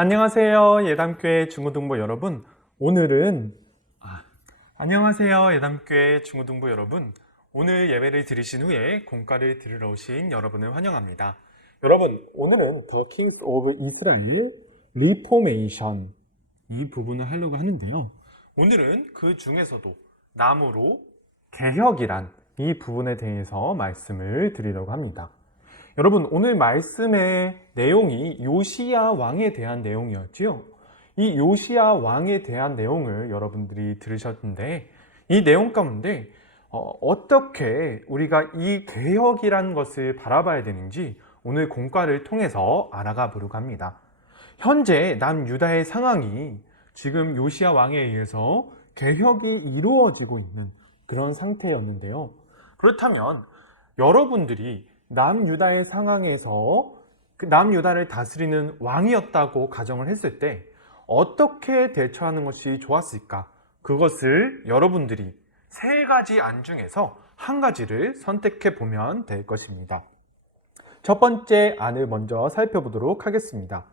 안녕하세요, 예담교회 중고등부 여러분. 오늘은 안녕하세요, 예담교회 중고등부 여러분. 오늘 예배를 들으신 후에 공과를 들으러 오신 여러분을 환영합니다. 여러분, 오늘은 The Kings of Israel Reformation 이 부분을 하려고 하는데요. 오늘은 그 중에서도 나무로 개혁이란 이 부분에 대해서 말씀을 드리려고 합니다. 여러분, 오늘 말씀의 내용이 요시야 왕에 대한 내용이었지요. 이 요시야 왕에 대한 내용을 여러분들이 들으셨는데, 이 내용 가운데 어떻게 우리가 이 개혁이라는 것을 바라봐야 되는지 오늘 공과를 통해서 알아가 보려고 합니다. 현재 남유다의 상황이 지금 요시야 왕에 의해서 개혁이 이루어지고 있는 그런 상태였는데요. 그렇다면 여러분들이 남유다의 상황에서 남유다를 다스리는 왕이었다고 가정을 했을 때 어떻게 대처하는 것이 좋았을까? 그것을 여러분들이 세 가지 안 중에서 한 가지를 선택해 보면 될 것입니다. 첫 번째 안을 먼저 살펴보도록 하겠습니다.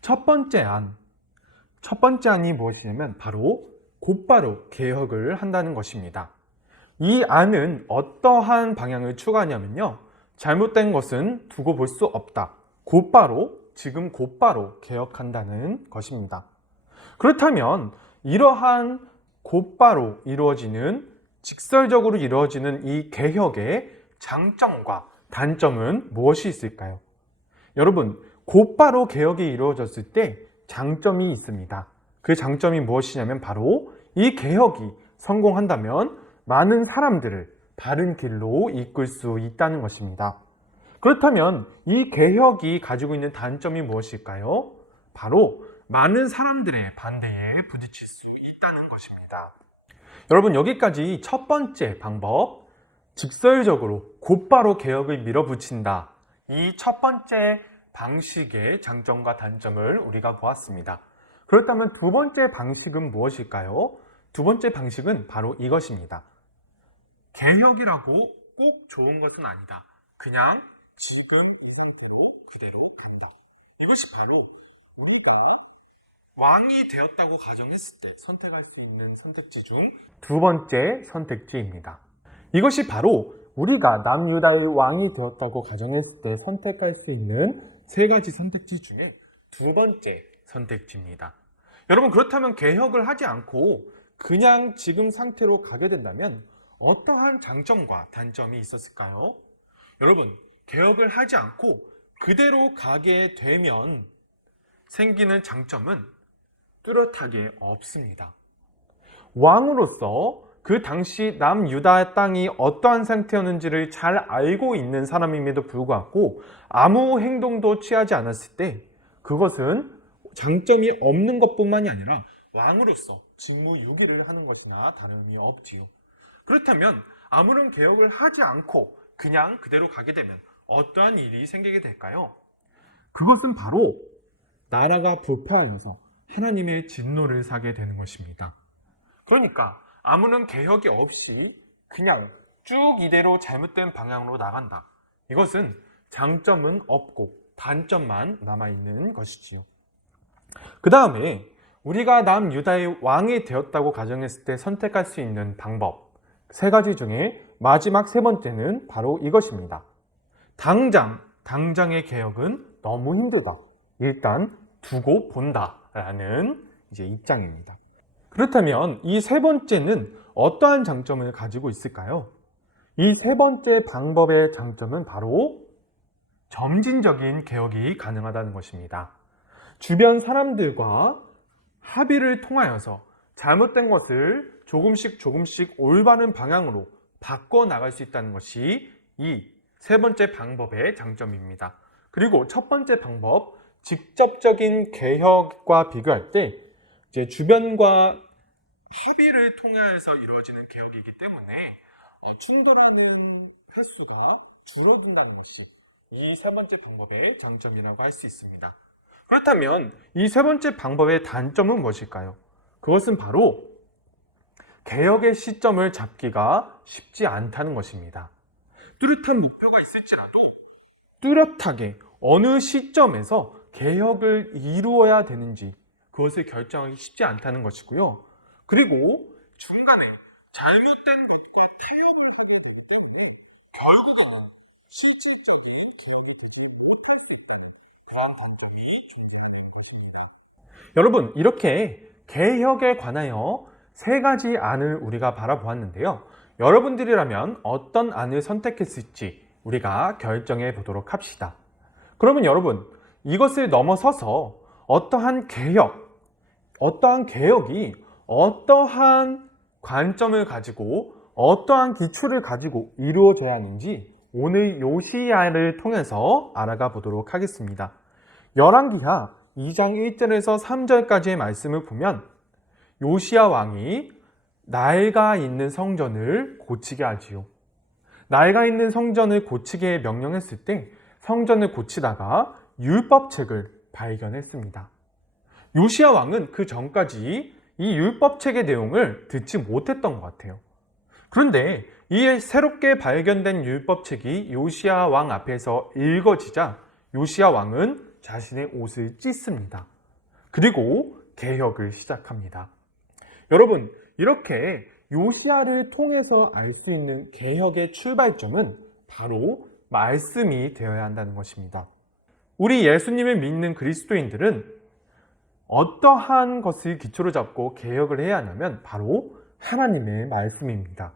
첫 번째 안이 무엇이냐면 바로 곧바로 개혁을 한다는 것입니다. 이 안은 어떠한 방향을 추구하냐면요, 잘못된 것은 두고 볼 수 없다. 지금 곧바로 개혁한다는 것입니다. 그렇다면 이러한 곧바로 이루어지는, 직설적으로 이루어지는 이 개혁의 장점과 단점은 무엇이 있을까요? 여러분, 곧바로 개혁이 이루어졌을 때 장점이 있습니다. 그 장점이 무엇이냐면 바로 이 개혁이 성공한다면 많은 사람들을 바른 길로 이끌 수 있다는 것입니다. 그렇다면 이 개혁이 가지고 있는 단점이 무엇일까요? 바로 많은 사람들의 반대에 부딪힐 수 있다는 것입니다. 여러분, 여기까지 첫 번째 방법, 직설적으로 곧바로 개혁을 밀어붙인다. 이 첫 번째 방식의 장점과 단점을 우리가 보았습니다. 그렇다면 두 번째 방식은 무엇일까요? 두 번째 방식은 바로 이것입니다. 개혁이라고 꼭 좋은 것은 아니다. 그냥 지금 이 상태로 그대로 간다. 이것이 바로 우리가 왕이 되었다고 가정했을 때 선택할 수 있는 선택지 중 두 번째 선택지입니다. 이것이 바로 우리가 남유다의 왕이 되었다고 가정했을 때 선택할 수 있는 세 가지 선택지 중에 두 번째 선택지입니다. 여러분, 그렇다면 개혁을 하지 않고 그냥 지금 상태로 가게 된다면 어떠한 장점과 단점이 있었을까요? 여러분, 개혁을 하지 않고 그대로 가게 되면 생기는 장점은 뚜렷하게 없습니다. 왕으로서 그 당시 남유다 땅이 어떠한 상태였는지를 잘 알고 있는 사람임에도 불구하고 아무 행동도 취하지 않았을 때 그것은 장점이 없는 것뿐만이 아니라 왕으로서 직무유기를 하는 것이나 다름이 없지요. 그렇다면 아무런 개혁을 하지 않고 그냥 그대로 가게 되면 어떠한 일이 생기게 될까요? 그것은 바로 나라가 부패하여서 하나님의 진노를 사게 되는 것입니다. 그러니까 아무런 개혁이 없이 그냥 쭉 이대로 잘못된 방향으로 나간다. 이것은 장점은 없고 단점만 남아있는 것이지요. 그 다음에 우리가 남유다의 왕이 되었다고 가정했을 때 선택할 수 있는 방법 세 가지 중에 마지막 세 번째는 바로 이것입니다. 당장의 개혁은 너무 힘들다. 일단 두고 본다라는 입장입니다. 그렇다면 이 세 번째는 어떠한 장점을 가지고 있을까요? 이 세 번째 방법의 장점은 바로 점진적인 개혁이 가능하다는 것입니다. 주변 사람들과 합의를 통하여서 잘못된 것을 조금씩 올바른 방향으로 바꿔나갈 수 있다는 것이 이 세 번째 방법의 장점입니다. 그리고 첫 번째 방법, 직접적인 개혁과 비교할 때 이제 주변과 합의를 통해서 이루어지는 개혁이기 때문에 충돌하는 횟수가 줄어든다는 것이 이 세 번째 방법의 장점이라고 할 수 있습니다. 그렇다면 이 세 번째 방법의 단점은 무엇일까요? 그것은 바로 개혁의 시점을 잡기가 쉽지 않다는 것입니다. 뚜렷한 목표가 있을지라도 뚜렷하게 어느 시점에서 개혁을 이루어야 되는지 그것을 결정하기 쉽지 않다는 것이고요. 그리고 중간에 잘못된 것과 태연하기가 되기 때문에 결국에는 실질적인 개혁의 기준을 풀 수 있다는 그러한 단점이 존재하는 것입니다. 여러분, 이렇게 개혁에 관하여 세 가지 안을 우리가 바라보았는데요. 여러분들이라면 어떤 안을 선택했을지 우리가 결정해 보도록 합시다. 그러면 여러분, 이것을 넘어서서 어떠한 개혁이 어떠한 관점을 가지고 어떠한 기초를 가지고 이루어져야 하는지 오늘 요시야를 통해서 알아가 보도록 하겠습니다. 열왕기하 2장 1절에서 3절까지의 말씀을 보면 요시야 왕이 낡아 있는 성전을 고치게 하지요. 낡아 있는 성전을 고치게 명령했을 때 성전을 고치다가 율법책을 발견했습니다. 요시야 왕은 그 전까지 이 율법책의 내용을 듣지 못했던 것 같아요. 그런데 이 새롭게 발견된 율법책이 요시야 왕 앞에서 읽어지자 요시야 왕은 자신의 옷을 찢습니다. 그리고 개혁을 시작합니다. 여러분, 이렇게 요시야를 통해서 알 수 있는 개혁의 출발점은 바로 말씀이 되어야 한다는 것입니다. 우리 예수님을 믿는 그리스도인들은 어떠한 것을 기초로 잡고 개혁을 해야 하냐면 바로 하나님의 말씀입니다.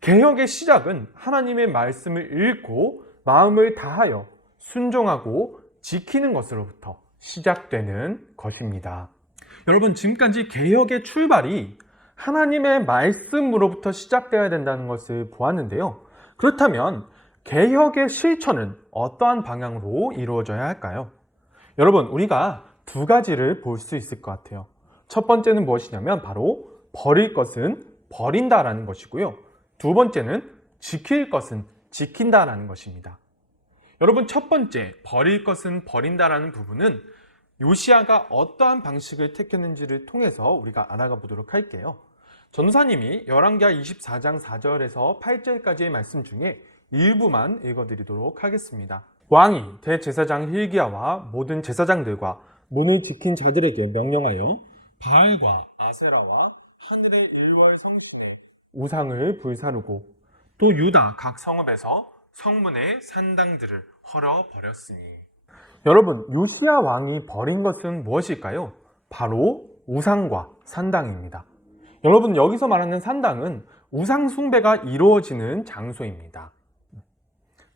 개혁의 시작은 하나님의 말씀을 읽고 마음을 다하여 순종하고 지키는 것으로부터 시작되는 것입니다. 여러분, 지금까지 개혁의 출발이 하나님의 말씀으로부터 시작되어야 된다는 것을 보았는데요. 그렇다면 개혁의 실천은 어떠한 방향으로 이루어져야 할까요? 여러분, 우리가 두 가지를 볼 수 있을 것 같아요. 첫 번째는 무엇이냐면 바로 버릴 것은 버린다라는 것이고요. 두 번째는 지킬 것은 지킨다라는 것입니다. 여러분, 첫 번째 버릴 것은 버린다라는 부분은 요시야가 어떠한 방식을 택했는지를 통해서 우리가 알아가 보도록 할게요. 전도사님이 열왕기하 24장 4절에서 8절까지의 말씀 중에 일부만 읽어드리도록 하겠습니다. 왕이 대제사장 hil기야와 모든 제사장들과 문을 지킨 자들에게 명령하여 바알과 아세라와 하늘의 일월 성신의 우상을 불사르고 또 유다 각 성읍에서 성문의 산당들을 헐어버렸으니. 여러분, 요시야 왕이 버린 것은 무엇일까요? 바로 우상과 산당입니다. 여러분, 여기서 말하는 산당은 우상 숭배가 이루어지는 장소입니다.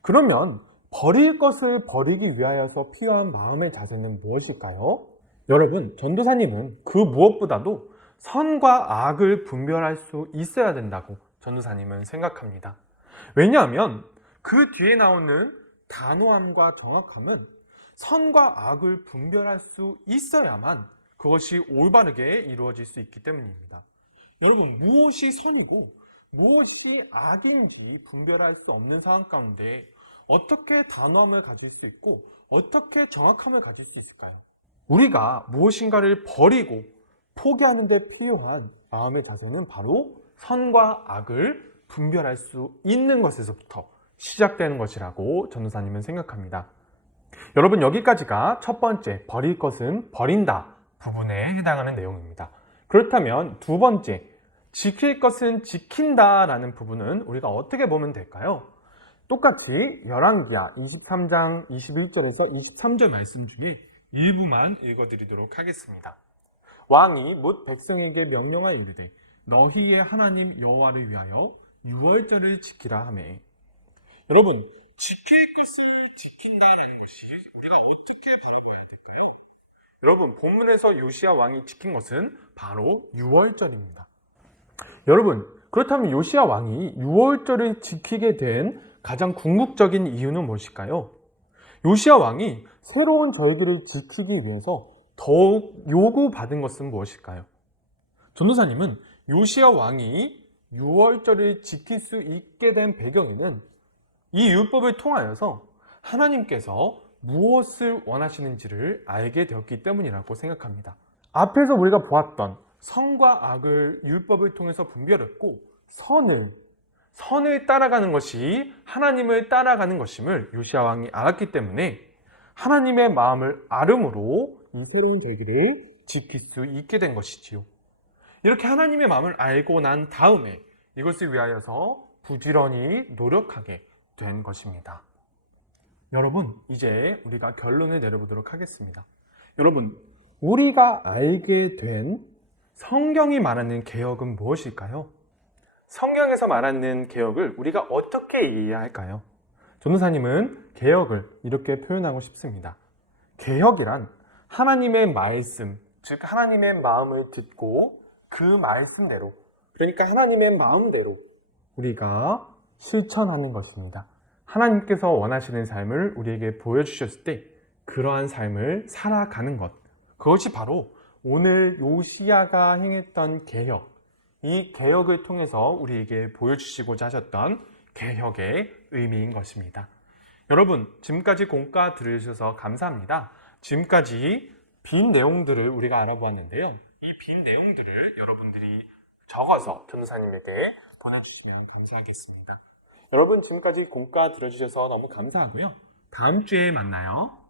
그러면 버릴 것을 버리기 위하여서 필요한 마음의 자세는 무엇일까요? 여러분, 전도사님은 그 무엇보다도 선과 악을 분별할 수 있어야 된다고 전도사님은 생각합니다. 왜냐하면 그 뒤에 나오는 단호함과 정확함은 선과 악을 분별할 수 있어야만 그것이 올바르게 이루어질 수 있기 때문입니다. 여러분, 무엇이 선이고 무엇이 악인지 분별할 수 없는 상황 가운데 어떻게 단호함을 가질 수 있고 어떻게 정확함을 가질 수 있을까요? 우리가 무엇인가를 버리고 포기하는 데 필요한 마음의 자세는 바로 선과 악을 분별할 수 있는 것에서부터 시작되는 것이라고 전도사님은 생각합니다. 여러분, 여기까지가 첫 번째 버릴 것은 버린다 부분에 해당하는 내용입니다. 그렇다면 두 번째 지킬 것은 지킨다 라는 부분은 우리가 어떻게 보면 될까요? 똑같이 열왕기하 23장 21절에서 23절 말씀 중에 일부만 읽어드리도록 하겠습니다. 왕이 못 백성에게 명령하여 이르되 너희의 하나님 여호와를 위하여 유월절을 지키라 하매. 여러분, 지킬 것을 지킨다는 것이 우리가 어떻게 바라봐야 될까요? 여러분, 본문에서 요시야 왕이 지킨 것은 바로 유월절입니다. 여러분, 그렇다면 요시야 왕이 유월절을 지키게 된 가장 궁극적인 이유는 무엇일까요? 요시야 왕이 새로운 절기를 지키기 위해서 더욱 요구받은 것은 무엇일까요? 전도사님은 요시야 왕이 유월절을 지킬 수 있게 된 배경에는 이 율법을 통하여서 하나님께서 무엇을 원하시는지를 알게 되었기 때문이라고 생각합니다. 앞에서 우리가 보았던 선과 악을 율법을 통해서 분별했고 선을 따라가는 것이 하나님을 따라가는 것임을 요시야 왕이 알았기 때문에 하나님의 마음을 아름으로 이 새로운 절기를 지킬 수 있게 된 것이지요. 이렇게 하나님의 마음을 알고 난 다음에 이것을 위하여서 부지런히 노력하게 된 것입니다. 여러분, 이제 우리가 결론을 내려보도록 하겠습니다. 여러분, 우리가 알게 된 성경이 말하는 개혁은 무엇일까요? 성경에서 말하는 개혁을 우리가 어떻게 이해할까요? 전도사님은 개혁을 이렇게 표현하고 싶습니다. 개혁이란 하나님의 말씀, 즉 하나님의 마음을 듣고 그 말씀대로, 그러니까 하나님의 마음대로 우리가 실천하는 것입니다. 하나님께서 원하시는 삶을 우리에게 보여주셨을 때 그러한 삶을 살아가는 것, 그것이 바로 오늘 요시야가 행했던 개혁, 이 개혁을 통해서 우리에게 보여주시고자 하셨던 개혁의 의미인 것입니다. 여러분, 지금까지 공과 들으셔서 감사합니다. 지금까지 빈 내용들을 우리가 알아보았는데요. 이 빈 내용들을 여러분들이 적어서 전도사님에게 보내주시면 감사하겠습니다. 여러분, 지금까지 공과 들어주셔서 너무 감사하고요. 다음 주에 만나요.